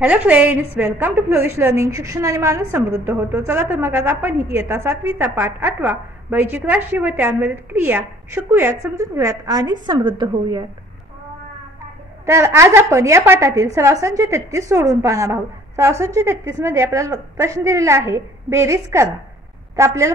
Hello friends, welcome to Flourish Learning. शिक्षणाने माणूस समृद्ध होतो. चला तर मग आज आपण इयत्ता 7वीचा पाठ 8वा वैयक्तिक राष्ट्रीय व त्यांवरील क्रिया शिकूयात, समजून घेऊयात आणि समृद्ध होऊयात. तर आज आपण या पाठातील सराव संच 33 सोडवून पाहणार आहोत. सराव संच 33 मध्ये आपल्याला प्रश्न दिलेला आहे, बेरीज करा. तर आपल्याला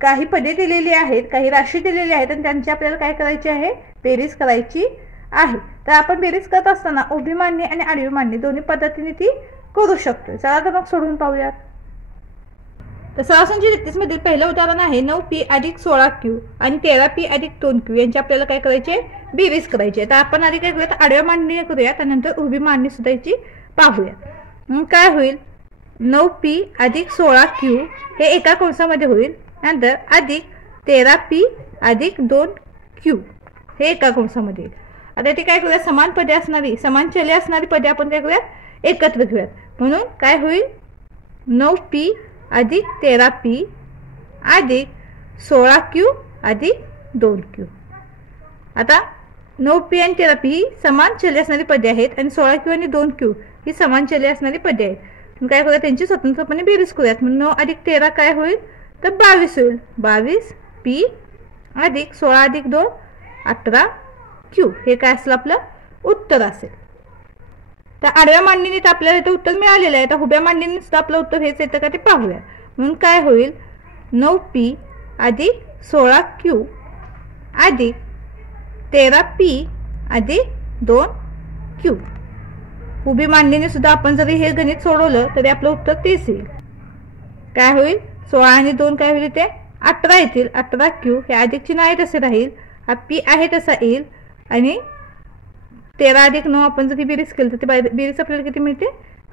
काही पदे दिलेली आहेत, काही राशी दिलेली आहेत आणि त्यांची आपल्याला काय करायची आहे, बेरीज करायची आहे. तर आपण बेरीज करत असताना उभी मांडणी आणि आडवी मांडणी दोन्ही पद्धतीने ती करू शकतो. चला तर मग सोडून पाहूयात. तर सराव संच 33 मधील पहिलं उदाहरण आहे 9p अधिक 16q आणि 13p अधिक 2q यांची आपल्याला काय करायचे, बेरीज करायची. तर आपण आधी काय करूयात, आडव्या मांडणी करूयात आणि नंतर उभी मांडणी सुद्धा याची पाहूयात. मग काय होईल, 9p अधिक 16q हे एका कंसामध्ये होईल, नंतर अधिक 13p अधिक 2q हे एका कंसामध्ये येईल. आता इथे काय करूया, समान पदे असणारी, समान चले असणारी पदे आपण काय करूयात, एकत्र घेऊयात. म्हणून काय होईल, 9p अधिक 13p अधिक 16q अधिक 2q. आता 9p आणि 13p ही समान चले असणारी पदे आहेत आणि 16q आणि 2q ही समान चले असणारी पदे आहेत. मग काय करूया, त्यांची स्वतंत्रपणे बेरीज करूयात. म्हणून 9 अधिक 13 काय होईल, तर 22 होईल. 22p अधिक 16 अधिक 2 18q हे काय असेल, आपलं उत्तर असेल. तर आडव्या मांडणीने तर आपल्याला इथं उत्तर मिळालेलं आहे. तर उभ्या मांडणीने सुद्धा आपलं उत्तर हेच येतं का ते पाहूया. म्हणून काय होईल, 9p अधिक 16q अधिक 13p अधिक 2q. उभी मांडणीने सुद्धा आपण जरी हे गणित सोडवलं तरी आपलं उत्तर तेच येईल. काय होईल, 16 आणि 2 काय होईल, ते 18 येतील. 18q हे अधिक चिन्ह आहे तसे राहील, हा p आहे तसा येईल आणि 13 अधिक 9 आपण जर बेरीज केली तर ते बेरीज आपल्याला किती मिळते,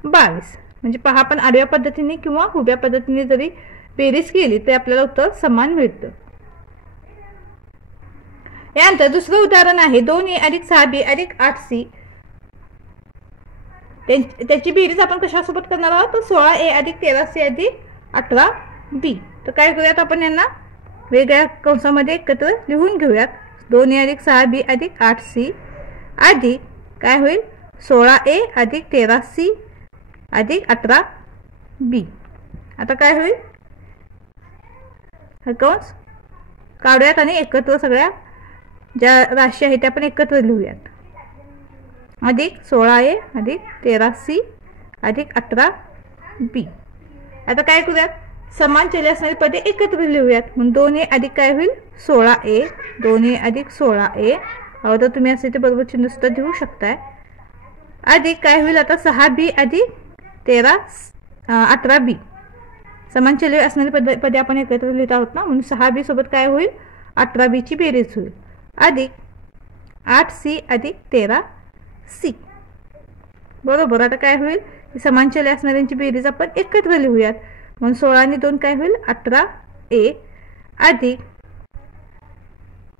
22. म्हणजे पहा, आपण आडव्या पद्धतीने किंवा उभ्या पद्धतीने जरी बेरीज केली तर आपल्याला उत्तर समान मिळतं. यानंतर दुसरं उदाहरण आहे 2a अधिक 6b अधिक 8c. त्याची बेरीज आपण कशासोबत करणार आहोत, तर 16a अधिक 13c अधिक 18b. तर काय करूयात, आपण यांना वेगळ्या कंसामध्ये एकत्र लिहून घेऊयात. 2a अधिक 6b अधिक 8c अधिक काय होईल, 16a अधिक 13c अधिक 18b. आता काय होईल, हा कंस काढूयात आणि एकत्र सगळ्या ज्या राशी आहेत त्या आपण एकत्र लिहूयात. अधिक 16a अधिक 13c अधिक 18b. आता काय करूयात, समान चले असणारी पदे एकत्र लिहूयात. म्हणून 2a अधिक काय होईल, 16a. 2a अधिक 16a अगोदर तुम्ही असे ते बरोबर चिन्ह सुद्धा देऊ शकताय. अधिक काय होईल, आता 6b अधिक 18b. समान चले असणारी पदे आपण एकत्र लिहित आहोत ना, म्हणून 6b सोबत काय होईल, 18b ची बेरीज होईल. अधिक 8c अधिक 13c. बरोबर. आता काय होईल, समान चले असणाऱ्यांची बेरीज आपण एकत्र लिहूयात. म्हणून 16 आणि 2 काय होईल, 18a अधिक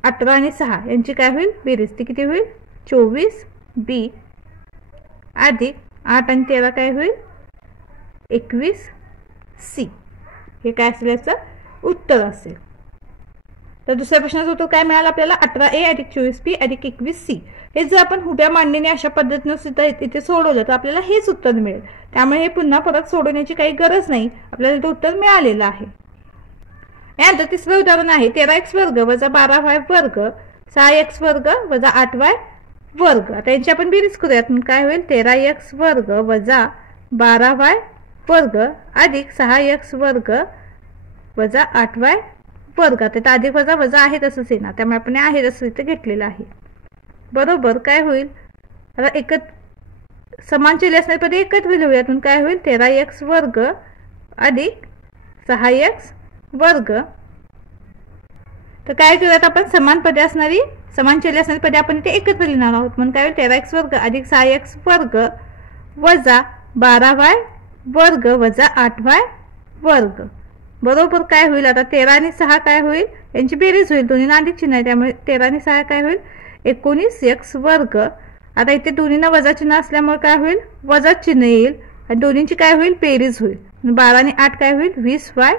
18 आणि 6 यांची काय होईल बेरीज, ती किती होईल, 24b अधिक 8 आणि 13 काय होईल, 21c. हे काय असेल, याचं उत्तर असेल. तर दुसऱ्या प्रश्नाचं उत्तर काय मिळालं आपल्याला, 18a अधिक 24p अधिक 21c. हे जर आपण उभ्या मांडणीने अशा पद्धतीने सुद्धा इथे सोडवलं तर आपल्याला हेच उत्तर मिळेल. त्यामुळे हे पुन्हा परत सोडवण्याची काही गरज नाही, आपल्याला इथे उत्तर मिळालेलं आहे. यानंतर तिसरं उदाहरण आहे 13x वर्ग वजा 12y वर्ग 6x वर्ग वजा 8y वर्ग. आता यांची आपण बेरीज करूयात. काय होईल, 13x वर्ग वजा 12y वर्ग अधिक 6x वर्ग वजा 8y वर्ग. आता अधिक वजा वजा आहे तसंच येणार, त्यामुळे आपण आहे तसं इथे घेतलेलं आहे. बरोबर. काय होईल, आता समान चले असणारे पदे एकत्र लिहूयात. म्हणून काय होईल, 13x वर्ग अधिक 6x वर्ग. तर काय करूयात, आपण समान पदे असणारी, समान चले असणारी पदे आपण इथे एकत्र लिहिणार आहोत. म्हणून काय होईल, 13x वर्ग अधिक 6x वर्ग वजा 12y वर्ग वजा 8y वर्ग. बरोबर. काय होईल, आता 13 आणि 6 काय होईल, यांची बेरीज होईल. दोन्हींना अधिक चिन्ह आहे त्यामुळे 13 आणि 6 काय होईल, 19x वर्ग. आता इथे दोन्हींना वजा चिन्ह असल्यामुळे काय होईल, वजा चिन्ह येईल आणि दोन्हींची काय होईल, बेरीज होईल. 12 आणि 8 काय होईल, 20y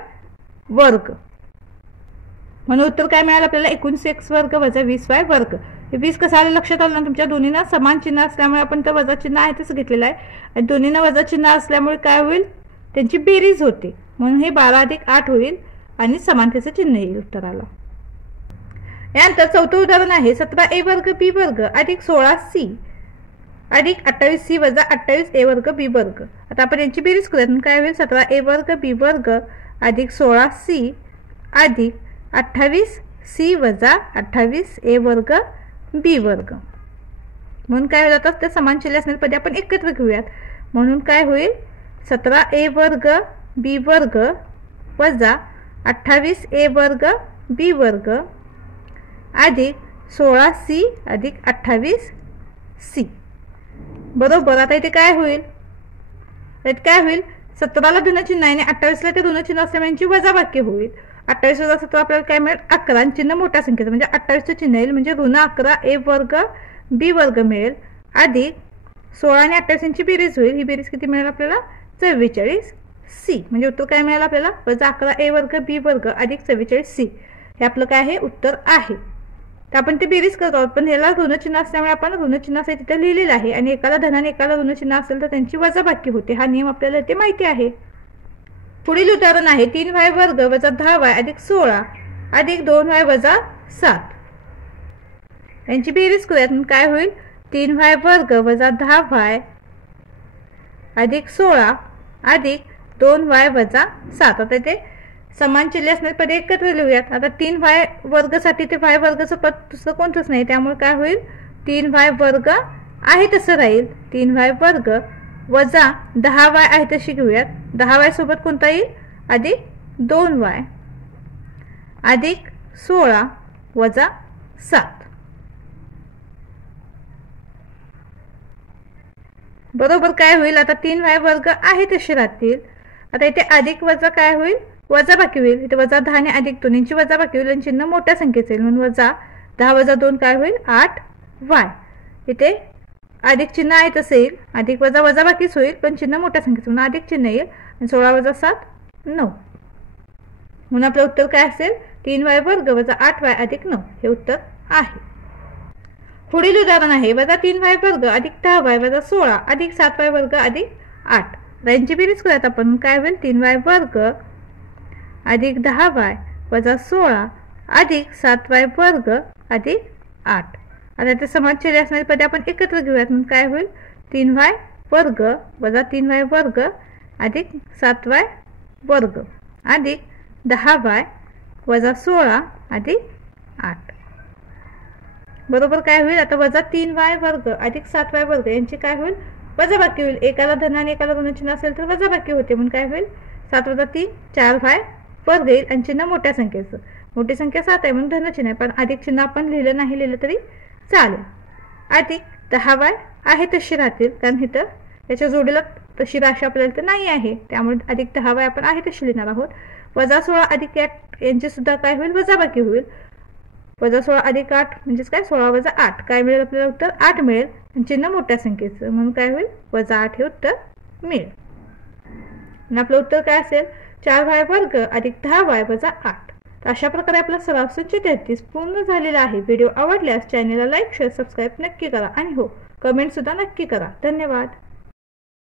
वर्ग. म्हणून उत्तर काय मिळालं आपल्याला, 19x वर्ग वजा 20y वर्ग. 20 कसं आलं लक्षात आलं ना तुमच्या? दोन्हींना समान चिन्ह असल्यामुळे आपण तर वजा चिन्ह आहे तसं घेतलेलं आहे आणि दोन्हींना वजा चिन्ह असल्यामुळे काय होईल? त्यांची बेरीज होते, म्हणून हे 12 अधिक 8 होईल आणि समानतेचं चिन्ह येईल उत्तराला. यानंतर चौथं उदाहरण आहे 17a वर्ग b वर्ग अधिक 16c अधिक 28c वजा 28a वर्ग b वर्ग. आता आपण यांची बेरीज करूयात. काय होईल? 17a वर्ग b वर्ग अधिक 16c अधिक 28c वजा 28a वर्ग b वर्ग. म्हणून काय होईल? आता त्या समान चिन्ह असणारे पदे आपण एकत्र घेऊयात. म्हणून काय होईल? 17a वर्ग b वर्ग वजा 28a वर्ग b वर्ग अधिक 16c अधिक 28c बरोबर. आता इथे काय होईल? 17ला धन चिन्ह आहे आणि 28ला ते ऋण चिन्ह असल्यामुळे यांची वजाबाकी होईल. 28 वजा 17 आपल्याला काय मिळेल? 11 आणि चिन्ह मोठ्या संख्येचं म्हणजे 28चं चिन्ह येईल म्हणजे ऋण 11a वर्ग b वर्ग मिळेल अधिक 16 आणि 28 यांची बेरीज होईल. ही बेरीज किती मिळेल आपल्याला? 44c. म्हणजे उत्तर काय मिळेल आपल्याला? वजा 11a वर्ग b वर्ग अधिक 44c. हे आपलं काय आहे? उत्तर आहे. तर आपण ते बेरीज करतो आहोत, पण ह्याला ऋण चिन्ह असल्यामुळे आपण ऋण चिन्हासाठी तिथे लिहिलेलं आहे आणि एकाला धन आणि एकाला ऋण चिन्ह असेल तर त्यांची वजाबाकी होते. हा नियम आपल्याला इथे माहिती आहे. पुढील उदाहरण आहे 3y वर्ग वजा 10y अधिक 16 अधिक 2y वजा 7. यांची बेरीज करूयात. काय होईल? 3y वर्ग वजा 10y अधिक 16 अधिक 2y वजा 7. आता ते समान चिन्ह असणारे पदे एकत्र लिहूयात. आता 3y वर्गसाठी ते y वर्गाचं पद दुसरं कोणतंच नाही, त्यामुळे काय होईल? 3y वर्ग आहे तसं राहील. 3y वर्ग वजा 10y आहे तशी घेऊयात. 10y सोबत कोणता येईल? अधिक 2y अधिक 16 वजा 7 बरोबर. काय होईल? आता 3y वर्ग आहे तसे राहतील. आता इथे अधिक वजा काय होईल? वजाबाकी होईल. इथे वजा 10 आणि अधिक 2 यांची वजाबाकी होईल आणि चिन्ह मोठ्या संख्येचे येईल म्हणून वजा 10 वजा 2 काय होईल? 8y. इथे अधिक चिन्ह आहे तसे येईल. अधिक वजा वजाबाकीच होईल पण चिन्ह मोठ्या संख्येचं म्हणून अधिक चिन्ह येईल आणि 16 वजा 7 9. म्हणून आपलं उत्तर काय असेल? 3y वर्ग वजा 8y अधिक 9 हे उत्तर आहे. पुढील उदाहरण आहे वजा 3y वर्ग अधिक 10y वजा 16 अधिक 7y वर्ग अधिक 8. यांची बेरीज करूयात आपण. काय होईल? 3y वर्ग अधिक 10y वजा 16 अधिक 7y वर्ग अधिक 8. आता ते समान चिन्ह असणारे पदे आपण एकत्र घेऊयात. म्हणून काय होईल? 3y वर्ग वजा 3y वर्ग अधिक 7y वर्ग अधिक 10y वजा 16 अधिक 8 बरोबर. काय होईल? आता वजा 3y वर्ग अधिक 7y वर्ग यांची काय होईल? वजाबाकी होईल. एकाला धन आणि एकाला ऋण चिन्ह असेल तर वजाबाकी होते म्हणून काय होईल? 7 वजा 3 4y वर्ग येईल आणि चिन्ह मोठ्या संख्येचं. मोठी संख्या 7 आहे म्हणून धन चिन्ह आहे, पण अधिक चिन्ह आपण लिहिलं नाही लिहिलं तरी चालेल. अधिक 10y आहे तशी राहतील कारण इथं त्याच्या जोडीला तशी राशी आपल्याला तर नाही आहे त्यामुळे अधिक 10y आपण आहे तशी लिहिणार आहोत. वजा 16 अधिक 8 यांची सुद्धा काय होईल? वजाबाकी होईल. वजा 16 अधिक 8 म्हणजेच काय? 16 वजा 8 काय मिळेल आपल्याला? उत्तर 8 मिळेल आणि चिन्ह मोठ्या संख्येचं म्हणून काय होईल? वजा 8 हे उत्तर मिळेल. आणि आपलं उत्तर काय असेल? 4y वर्ग अधिक 10y वजा 8. तर अशा प्रकारे आपला सराव संच 33 पूर्ण झालेला आहे. व्हिडिओ आवडल्यास चॅनलला लाईक शेअर सबस्क्राईब नक्की करा आणि हो कमेंट सुद्धा नक्की करा. धन्यवाद.